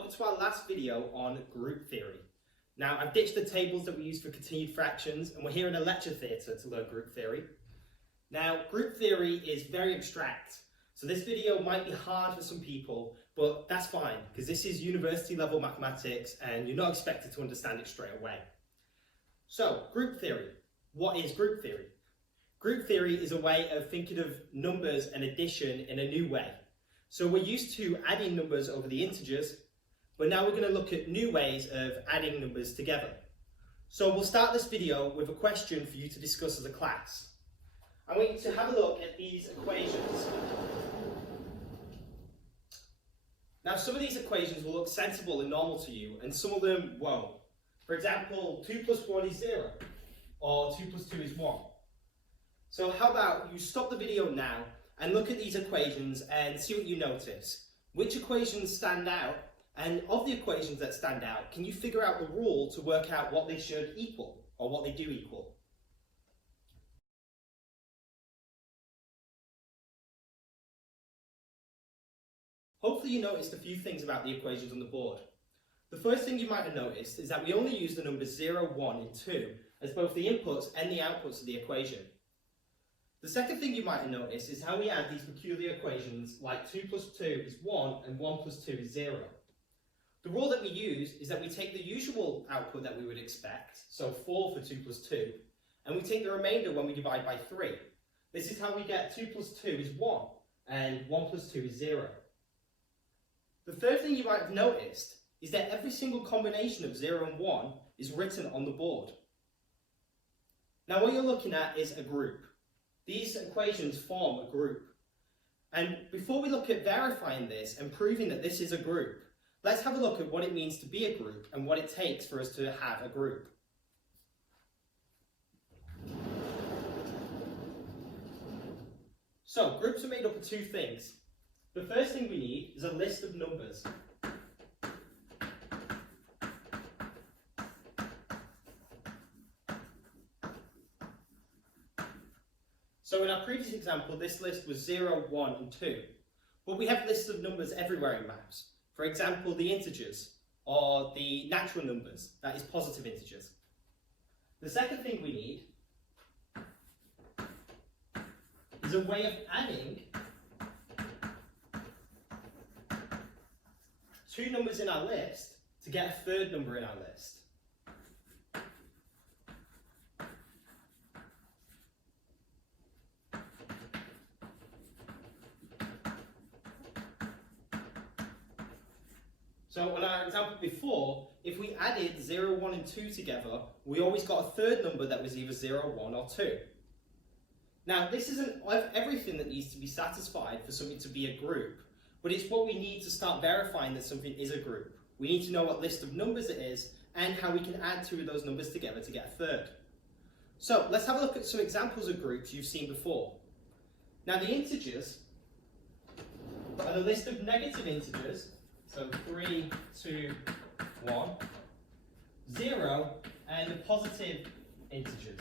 welcome to our last video on group theory. Now, I've ditched the tables that we use for continued fractions, and we're here in a lecture theatre to learn group theory. Now, group theory is very abstract, so this video might be hard for some people, but that's fine, because this is university level mathematics, and you're not expected to understand it straight away. So, group theory. What is group theory? Group theory is a way of thinking of numbers and addition in a new way. So we're used to adding numbers over the integers, but now we're going to look at new ways of adding numbers together. So we'll start this video with a question for you to discuss as a class. I want you to have a look at these equations. Now some of these equations will look sensible and normal to you, and some of them won't. For example, 2 plus 1 is 0, or 2 plus 2 is 1. So how about you stop the video now and look at these equations and see what you notice. Which equations stand out, and of the equations that stand out, can you figure out the rule to work out what they should equal, or what they do equal? Hopefully you noticed a few things about the equations on the board. The first thing you might have noticed is that we only use the numbers 0, 1 and 2 as both the inputs and the outputs of the equation. The second thing you might have noticed is how we add these peculiar equations like 2 plus 2 is 1 and 1 plus 2 is 0. The rule that we use is that we take the usual output that we would expect, so 4 for 2 plus 2, and we take the remainder when we divide by 3. This is how we get 2 plus 2 is 1 and 1 plus 2 is 0. The third thing you might have noticed is that every single combination of 0 and 1 is written on the board. Now what you're looking at is a group. These equations form a group. And before we look at verifying this and proving that this is a group, let's have a look at what it means to be a group and what it takes for us to have a group. So, groups are made up of two things. The first thing we need is a list of numbers. So in our previous example, this list was 0, 1 and 2. But we have lists of numbers everywhere in maths. For example, the integers, or the natural numbers, that is positive integers. The second thing we need is a way of adding two numbers in our list to get a third number in our list. So in our example before, if we added 0, 1 and 2 together, we always got a third number that was either 0, 1 or 2. Now this isn't everything that needs to be satisfied for something to be a group, but it's what we need to start verifying that something is a group. We need to know what list of numbers it is and how we can add two of those numbers together to get a third. So let's have a look at some examples of groups you've seen before. Now the integers are the list of negative integers. So 3, 2, 1, 0, and the positive integers.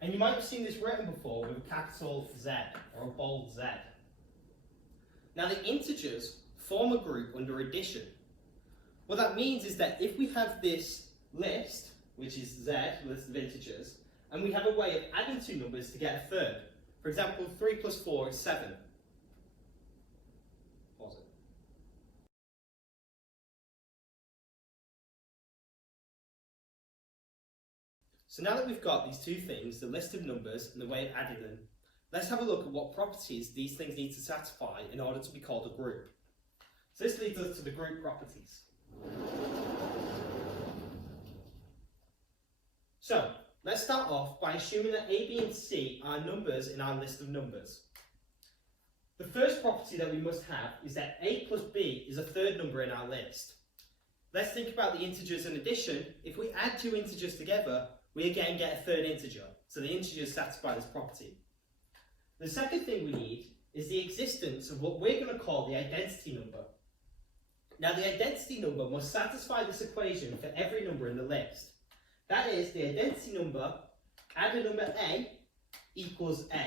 And you might have seen this written before with a capital Z or a bold Z. Now the integers form a group under addition. What that means is that if we have this list, which is Z, list of integers, and we have a way of adding two numbers to get a third. For example, 3 plus 4 is 7. So now that we've got these two things, the list of numbers and the way of adding them, let's have a look at what properties these things need to satisfy in order to be called a group. So this leads us to the group properties. So let's start off by assuming that A, B and C are numbers in our list of numbers. The first property that we must have is that A plus B is a third number in our list. Let's think about the integers in addition. If we add two integers together, we again get a third integer, so the integers satisfy this property. The second thing we need is the existence of what we're going to call the identity number. Now the identity number must satisfy this equation for every number in the list. That is, the identity number, add a number A, equals A.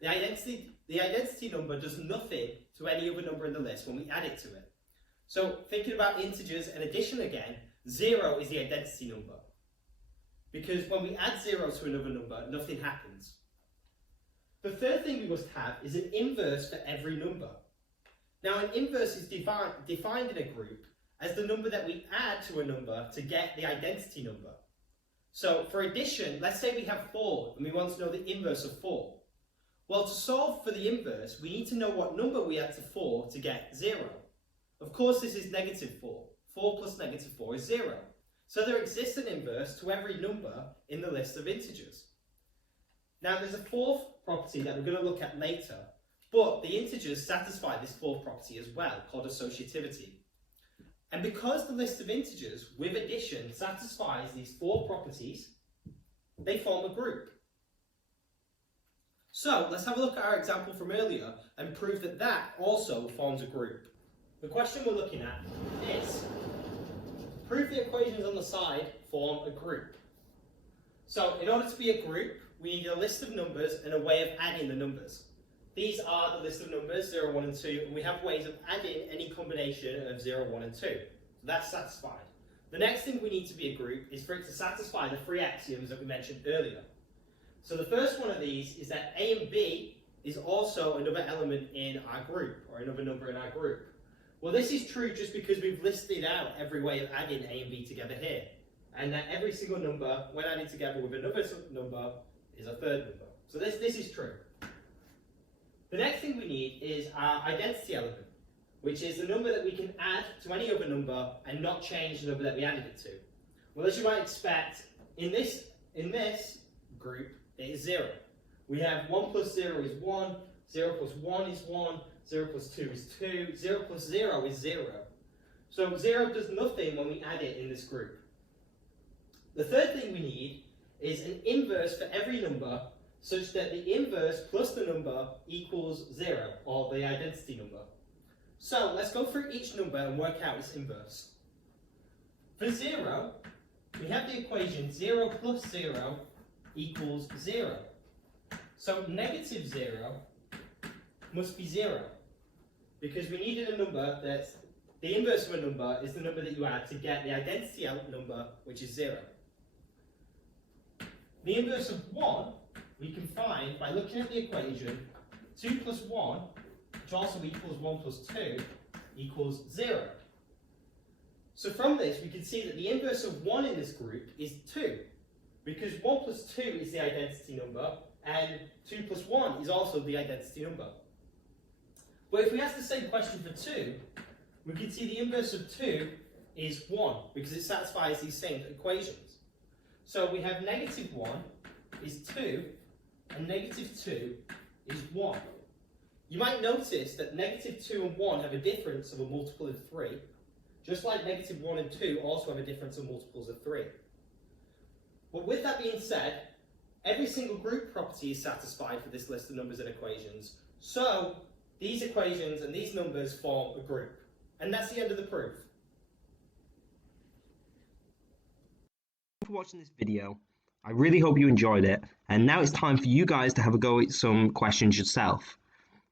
The identity number does nothing to any other number in the list when we add it to it. So thinking about integers and addition again, 0 is the identity number. Because when we add 0 to another number, nothing happens. The third thing we must have is an inverse for every number. Now an inverse is defined in a group as the number that we add to a number to get the identity number. So for addition, let's say we have 4 and we want to know the inverse of 4. Well, to solve for the inverse, we need to know what number we add to 4 to get 0. Of course, this is negative 4. 4 plus negative 4 is 0. So there exists an inverse to every number in the list of integers. Now there's a fourth property that we're going to look at later, but the integers satisfy this fourth property as well, called associativity. And because the list of integers with addition satisfies these four properties, they form a group. So let's have a look at our example from earlier and prove that that also forms a group. The question we're looking at is, prove the equations on the side form a group. So in order to be a group, we need a list of numbers and a way of adding the numbers. These are the list of numbers, 0, 1 and 2, and we have ways of adding any combination of 0, 1 and 2. So that's satisfied. The next thing we need to be a group is for it to satisfy the three axioms that we mentioned earlier. So the first one of these is that A and B is also another element in our group, or another number in our group. Well, this is true just because we've listed out every way of adding A and B together here. And that every single number, when added together with another number, is a third number. So this is true. The next thing we need is our identity element, which is the number that we can add to any other number and not change the number that we added it to. Well, as you might expect, in this group, it is 0. We have 1 plus 0 is 1, 0 plus 1 is 1, 0 plus 2 is 2, 0 plus 0 is 0. So 0 does nothing when we add it in this group. The third thing we need is an inverse for every number such that the inverse plus the number equals 0, or the identity number. So let's go through each number and work out its inverse. For 0, we have the equation 0 plus 0 equals 0. So negative 0 must be 0, because we needed a number that's the inverse of a number is the number that you add to get the identity number, which is 0. The inverse of 1 we can find by looking at the equation 2 plus 1, which also equals 1 plus 2, equals 0. So from this we can see that the inverse of 1 in this group is 2, because 1 plus 2 is the identity number, and 2 plus 1 is also the identity number. But if we ask the same question for 2, we can see the inverse of 2 is 1, because it satisfies these same equations. So we have negative 1 is 2, and negative 2 is 1. You might notice that negative 2 and 1 have a difference of a multiple of 3, just like negative 1 and 2 also have a difference of multiples of 3. But with that being said, every single group property is satisfied for this list of numbers and equations, so these equations and these numbers form a group. And that's the end of the proof. Thanks for watching this video. I really hope you enjoyed it, and now it's time for you guys to have a go at some questions yourself.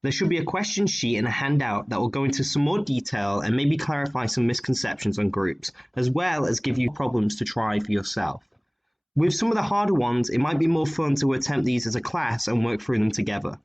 There should be a question sheet and a handout that will go into some more detail and maybe clarify some misconceptions on groups, as well as give you problems to try for yourself. With some of the harder ones, it might be more fun to attempt these as a class and work through them together.